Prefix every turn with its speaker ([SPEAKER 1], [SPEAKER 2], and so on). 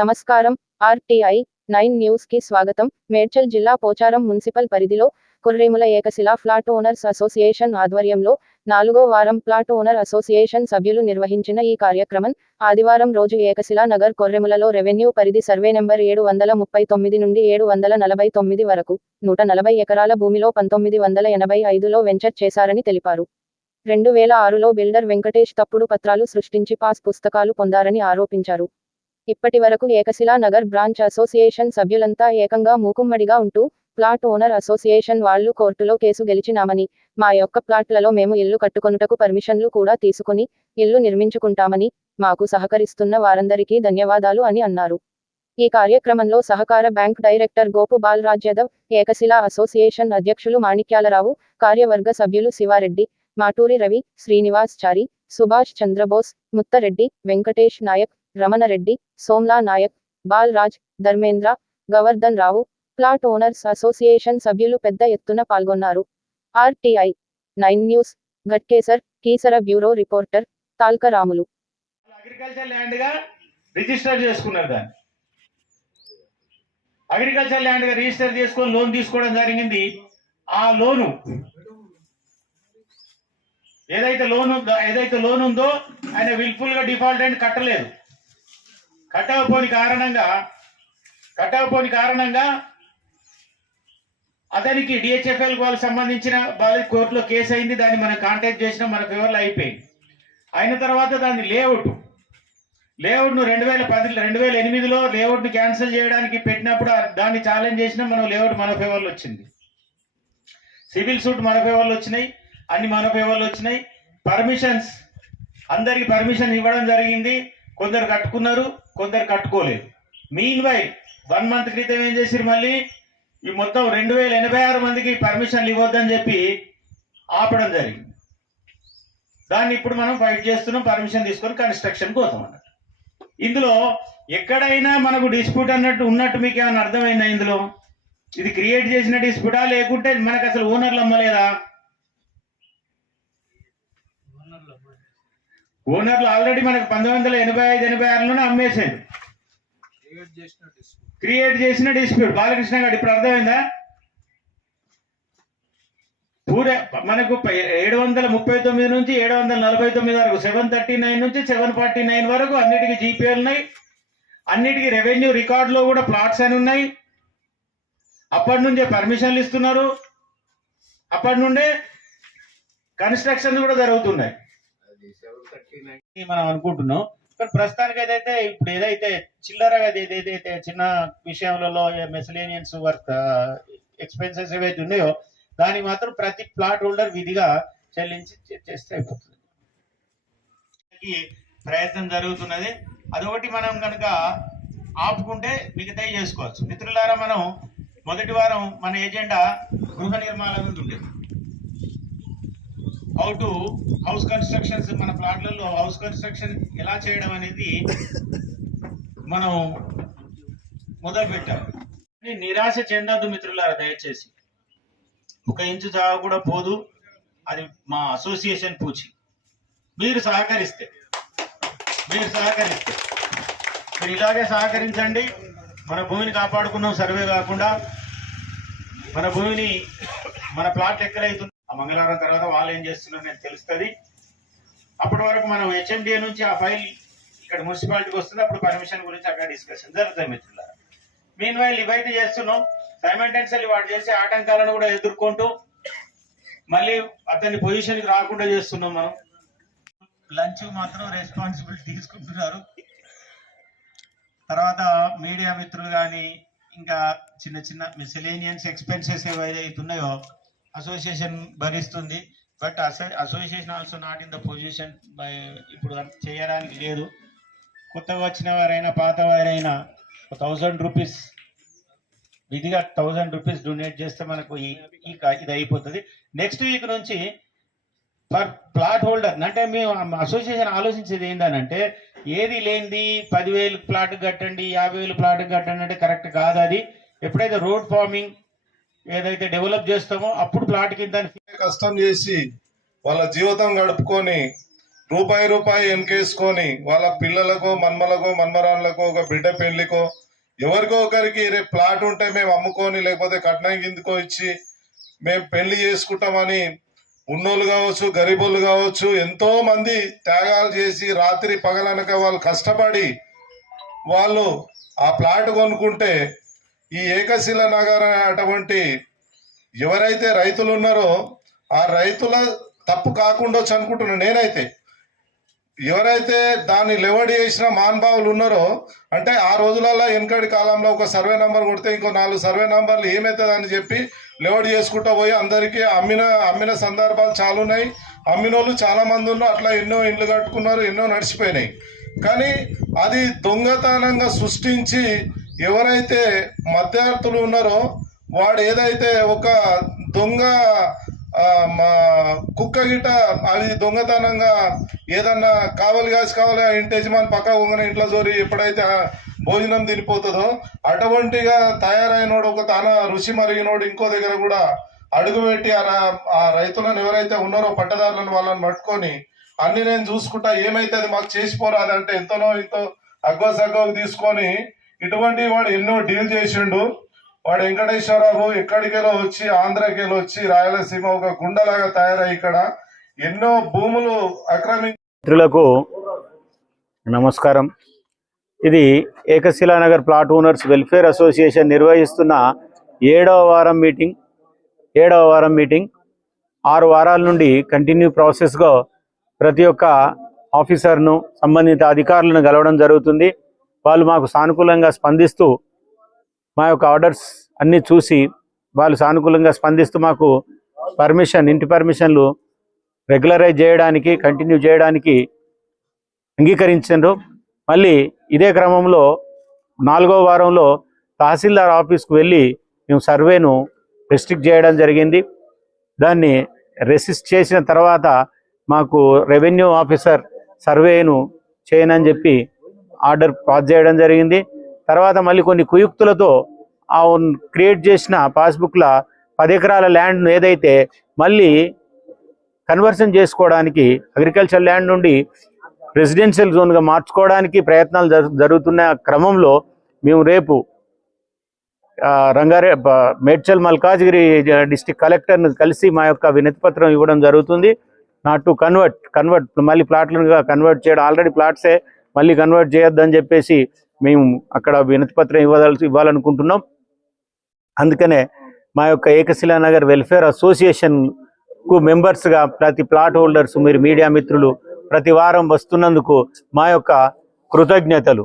[SPEAKER 1] నమస్కారం. RTI nine న్యూస్కి స్వాగతం. మేడ్చల్ జిల్లా పోచారం మున్సిపల్ పరిధిలో Kurremula Ekashila flat owners association ఆధ్వర్యంలో నాలుగో వారం ఫ్లాట్ ఓనర్ అసోసియేషన్ సభ్యులు నిర్వహించిన ఈ కార్యక్రమం ఆదివారం రోజు ఏకశిలా నగర్ కొర్రెములలో రెవెన్యూ పరిధి సర్వే నెంబర్ ఏడు వందల ముప్పై తొమ్మిది నుండి ఏడు వందల నలభై తొమ్మిది వరకు నూట నలభై ఎకరాల భూమిలో పంతొమ్మిది వందల ఎనభై ఐదులో వెంచర్ చేశారని తెలిపారు. రెండు వేల ఆరులో బిల్డర్ వెంకటేష్ తప్పుడు పత్రాలు సృష్టించి పాస్ పుస్తకాలు పొందారని ఆరోపించారు. ఇప్పటి వరకు ఏకశిలా నగర్ బ్రాంచ్ అసోసియేషన్ సభ్యులంతా ఏకంగా మూకుమ్మడిగా ఉంటూ ప్లాట్ ఓనర్ అసోసియేషన్ వాళ్ళు కోర్టులో కేసు గెలిచినామని మా యొక్క ప్లాట్లలో మేము ఇల్లు కట్టుకొనుటకు పర్మిషన్లు కూడా తీసుకుని ఇల్లు నిర్మించుకుంటామని మాకు సహకరిస్తున్న వారందరికీ ధన్యవాదాలు అని అన్నారు. ఈ కార్యక్రమంలో సహకార bank director Gopu Balraj Yadav Ekashila association అధ్యక్షులు మాణిక్యాలరావు కార్యవర్గ సభ్యులు Shivareddy Maturi Ravi Srinivas Chari Subhash Chandrabose Muthareddy Venkatesh Nayak Ramanareddy Somla Nayak Balraj Dharmendra Govardhan Rao plot owners association సభ్యులు పెద్ద ఎత్తున పాల్గొన్నారు. RTI nine news Ghatkesar Keesara bureau reporter Talkaramulu.
[SPEAKER 2] Agriculture ల్యాండ్గా register చేసుకున్నారు దాన్ని. Agriculture ల్యాండ్గా register చేసుకొని loan తీసుకోవడం జరిగింది. ఆ లోను ఏదైతే లోన్ ఏదైతే లోన్ ఉందో ఆయన విల్ఫుల్గా డిఫాల్ట్ అని కట్టలేదు. కట్టకపోని కారణంగా కట్టకపోని కారణంగా అతనికి డిహెచ్ఎఫ్ఎల్ వాళ్ళకి సంబంధించిన వాళ్ళ కోర్టులో కేసు అయింది దాన్ని మనం కాంటాక్ట్ చేసిన మన ఫేవర్లో అయిపోయింది అయిన తర్వాత దాన్ని లేఅవుట్ లేఅవుట్ను రెండు వేల పది రెండు వేల ఎనిమిదిలో లేఅవుట్ను క్యాన్సిల్ చేయడానికి పెట్టినప్పుడు దాన్ని ఛాలెంజ్ చేసిన మనం లేఅవుట్ మన ఫేవర్లో వచ్చింది. సివిల్ సూట్ మన ఫేవర్లో వచ్చినాయి అన్ని మన ఫేవర్లో వచ్చినాయి. పర్మిషన్స్ అందరికి పర్మిషన్ ఇవ్వడం జరిగింది కొందరు కట్టుకున్నారు. కొందరు కట్టుకోలేదు. మీన్ వై వన్ మంత్ క్రితం ఏం చేసిరు మళ్ళీ? ఈ మొత్తం రెండు వేల ఎనభై ఆరు మందికి పర్మిషన్లు ఇవ్వద్దని చెప్పి ఆపడం జరిగింది. దాన్ని ఇప్పుడు మనం ఫైట్ చేస్తున్నాం పర్మిషన్ తీసుకొని కన్స్ట్రక్షన్ పోతాం అన్నట్టు. ఇందులో ఎక్కడైనా మనకు డిస్ప్యూట్ అన్నట్టు ఉన్నట్టు మీకు ఏమైనా అర్థమైందా ఇందులో? ఇది క్రియేట్ చేసిన డిస్ప్యూటా లేకుంటే మనకు అసలు ఓనర్లు అమ్మలేదా ఓనర్లు ఆల్రెడీ మనకు పంతొమ్మిది వందల ఎనభై ఐదు ఎనభై ఆరులోనే అమ్మేసాడు క్రియేట్ చేసిన డిస్ప్యూట్. బాలకృష్ణ గారు ఇప్పుడు అర్థమైందా? పూరే మనకు ఏడు వందల ముప్పై తొమ్మిది నుంచి ఏడు వందల నలభై తొమ్మిది వరకు సెవెన్ థర్టీ నైన్ నుంచి సెవెన్ ఫార్టీ నైన్ వరకు అన్నిటికీ జీపీఎల్ ఉన్నాయి. అన్నిటికీ రెవెన్యూ రికార్డులో కూడా ప్లాట్స్ అని ఉన్నాయి. అప్పటి నుంచే పర్మిషన్లు ఇస్తున్నారు. అప్పటి నుండే కన్స్ట్రక్షన్ కూడా జరుగుతున్నాయి. మనం అనుకుంటున్నాం. కానీ ప్రస్తుతానికి ఏదైతే ఇప్పుడు ఏదైతే చిల్లరగా ఏదైతే చిన్న విషయంలో మెసలేనియన్స్ వర్క్ ఎక్స్పెన్సెస్ ఏవైతే ఉన్నాయో దానికి మాత్రం ప్రతి ప్లాట్ హోల్డర్ విధిగా చెల్లించి చేస్తే అయిపోతుంది. ప్రయత్నం జరుగుతున్నది. అదొకటి మనం కనుక ఆపుకుంటే మిగతా చేసుకోవచ్చు. మిత్రులారా మనం మొదటి వారం మన ఎజెండా గృహ నిర్మాణం మీద ఉండేది. హౌ టు హౌస్ కన్స్ట్రక్షన్స్ మన ప్లాట్లలో హౌస్ కన్స్ట్రక్షన్ ఎలా చేయడం అనేది మనం మొదలు పెట్టాం. నిరాశ చెందద్దు మిత్రులారా దయచేసి. ఒక ఇంచు జాగా కూడా పోదు. అది మా అసోసియేషన్ పూచి. మీరు సహకరిస్తే. మీరు సహకరిస్తే. మీరు ఇలాగే సహకరించండి. మన భూమిని కాపాడుకున్నాం సర్వే కాకుండా. మన భూమిని మన ప్లాట్ ఎక్కడైతుంది? ఆ మంగళవారం తర్వాత వాళ్ళు ఏం చేస్తున్నారు అనేది తెలుస్తుంది. అప్పటి వరకు మనం హెచ్ఎండిఏ నుంచి ఆ ఫైల్ ఇక్కడ మున్సిపాలిటీకి వస్తుంది. అప్పుడు పర్మిషన్ గురించి అక్కడ డిస్కషన్ జరుగుతాయి మిత్రులారా. మీన్ వైల్ ఇవైతే చేస్తున్నాం. సైమెంటెన్సీ వాడు చేసే ఆటంకాలను కూడా ఎదుర్కొంటూ మళ్ళీ అతని పొజిషన్కి రాకుండా చేస్తున్నాం మనం. లంచ్ మాత్రం రెస్పాన్సిబిలిటీ తీసుకుంటున్నారు. తర్వాత మీడియా మిత్రులు కానీ ఇంకా చిన్న చిన్న మిసిలేనియన్స్ ఎక్స్పెన్సెస్ ఏవైతే ఉన్నాయో అసోసియేషన్ భరిస్తుంది. But association also not in the position by ఇప్పుడు చేయడానికి లేదు. కొత్తగా వచ్చిన వారైనా పాత వారైనా థౌజండ్ రూపీస్ విధిగా థౌజండ్ రూపీస్ డొనేట్ చేస్తే మనకు ఈ ఇది అయిపోతుంది. నెక్స్ట్ వీక్ నుంచి పర్ ప్లాట్ హోల్డర్ అంటే మేము అసోసియేషన్ ఆలోచించేది ఏంటంటే ఏది లేనిది పదివేలు ప్లాట్ కట్టండి యాభై వేలు ప్లాట్ కట్టండి అంటే కరెక్ట్ కాదు అది. ఎప్పుడైతే రోడ్ ఫార్మింగ్ ఏదైతే డెవలప్ చేస్తామో అప్పుడు ప్లాట్ కింద
[SPEAKER 3] కష్టం చేసి వాళ్ళ జీవితం గడుపుకొని రూపాయి రూపాయి ఎన్కేసుకొని వాళ్ళ పిల్లలకో మన్మలకో మన్మరాళ్ళకో ఒక బిడ్డ పెళ్ళికో ఎవరికో ఒకరికి రేపు ప్లాట్ ఉంటే మేము అమ్ముకొని లేకపోతే కట్నం కిందకో ఇచ్చి మేము పెళ్ళి చేసుకుంటామని ఉన్నోళ్ళు కావచ్చు గరీబులు కావచ్చు ఎంతో మంది త్యాగాలు చేసి రాత్రి పగలనక వాళ్ళు కష్టపడి వాళ్ళు ఆ ప్లాట్ కొనుక్కుంటే ఈ ఏకశిల నగర అటువంటి ఎవరైతే రైతులు ఉన్నారో ఆ రైతుల తప్పు కాకుండా అనుకుంటున్నాను నేనైతే ఎవరైతే దాన్ని లెవడి చేసిన మహానుభావులు ఉన్నారో అంటే ఆ రోజులలో వెనకడి కాలంలో ఒక సర్వే నెంబర్ కొడితే ఇంకో నాలుగు సర్వే నెంబర్లు ఏమవుతుంది అని చెప్పి లెవడి చేసుకుంటూ పోయి అందరికీ అమ్మిన అమ్మిన సందర్భాలు చాలా ఉన్నాయి అమ్మినోళ్ళు చాలా మంది ఉన్నారు. అట్లా ఎన్నో ఇండ్లు కట్టుకున్నారు ఎన్నో నడిచిపోయినాయి. కానీ అది దొంగతనంగా సృష్టించి ఎవరైతే మధ్యార్థులు ఉన్నారో వాడు ఏదైతే ఒక దొంగ మా కుక్క గిట అది దొంగతనంగా ఏదన్నా కావాలి కాసి కావాలి ఆ ఇంటి యజమాని పక్క ఉంగన ఇంట్లో జోరి ఎప్పుడైతే భోజనం తినిపోతుందో అటువంటిగా తయారైనోడు ఒక తన రుచి మరిగినోడు ఇంకో దగ్గర కూడా అడుగుపెట్టి ఆ ఆ రైతులను ఎవరైతే ఉన్నారో పట్టదారులను వాళ్ళని పట్టుకొని అన్ని నేను చూసుకుంటా ఏమైతే అది మాకు చేసిపోరాదంటే ఎంతనో ఇంతో అగ్గో సగ్గోకి తీసుకొని ఇటువంటి వాడు ఎన్నో డీల్ చేసిండు. వాడు వెంకటేశ్వరరావు ఎక్కడికెలో వచ్చి ఆంధ్రకెళ్ళి వచ్చి రాయలసీమ ఒక గుండలాగా తయారై ఇక్కడ ఎన్నో భూములు అక్రమిలకు
[SPEAKER 2] మిత్రులకు నమస్కారం. ఇది Ekashilanagar plot owners welfare association నిర్వహిస్తున్న ఏడవ వారం మీటింగ్. ఏడవ వారం మీటింగ్. ఆరు వారాల నుండి కంటిన్యూ ప్రాసెస్గా ప్రతి ఒక్క ఆఫీసర్ను సంబంధిత అధికారులను కలవడం జరుగుతుంది. వాళ్ళు మాకు సానుకూలంగా స్పందిస్తూ మా యొక్క ఆర్డర్స్ అన్నీ చూసి వాళ్ళు సానుకూలంగా స్పందిస్తూ మాకు పర్మిషన్ ఇంటి పర్మిషన్లు రెగ్యులరైజ్ చేయడానికి కంటిన్యూ చేయడానికి అంగీకరించారు మళ్ళీ ఇదే క్రమంలో నాలుగో వారంలో తహసీల్దార్ ఆఫీస్కు వెళ్ళి మేము సర్వేను రెస్ట్రిక్ట్ చేయడం జరిగింది. దాన్ని రెసిస్ట్ చేసిన తర్వాత మాకు రెవెన్యూ ఆఫీసర్ సర్వేను చేయనని చెప్పి ఆర్డర్ పాస్ చేయడం జరిగింది. తర్వాత మళ్ళీ కొన్ని కుయుక్తులతో ఆ క్రియేట్ చేసిన పాస్బుక్ల పది ఎకరాల ల్యాండ్ను ఏదైతే మళ్ళీ కన్వర్షన్ చేసుకోవడానికి అగ్రికల్చర్ ల్యాండ్ నుండి రెసిడెన్షియల్ జోన్గా మార్చుకోవడానికి ప్రయత్నాలు జరుగుతున్న క్రమంలో మేము రేపు రంగారే మేడ్చల్ మల్కాజ్గిరి డిస్టిక్ కలెక్టర్ను కలిసి మా యొక్క వినతిపత్రం ఇవ్వడం జరుగుతుంది. నాట్ టు కన్వర్ట్ కన్వర్ట్ మళ్ళీ ప్లాట్లుగా కన్వర్ట్ చేయడం ఆల్రెడీ ప్లాట్సే మళ్ళీ కన్వర్ట్ చేయొద్దని చెప్పేసి మేము అక్కడ వినతిపత్రం ఇవ్వదలసి ఇవ్వాలనుకుంటున్నాం. అందుకనే మా యొక్క ఏకశిలా నగర్ వెల్ఫేర్ అసోసియేషన్కు మెంబర్స్గా ప్రతి ప్లాట్ హోల్డర్స్ మీరు మీడియా మిత్రులు ప్రతి వారం వస్తున్నందుకు మా యొక్క కృతజ్ఞతలు.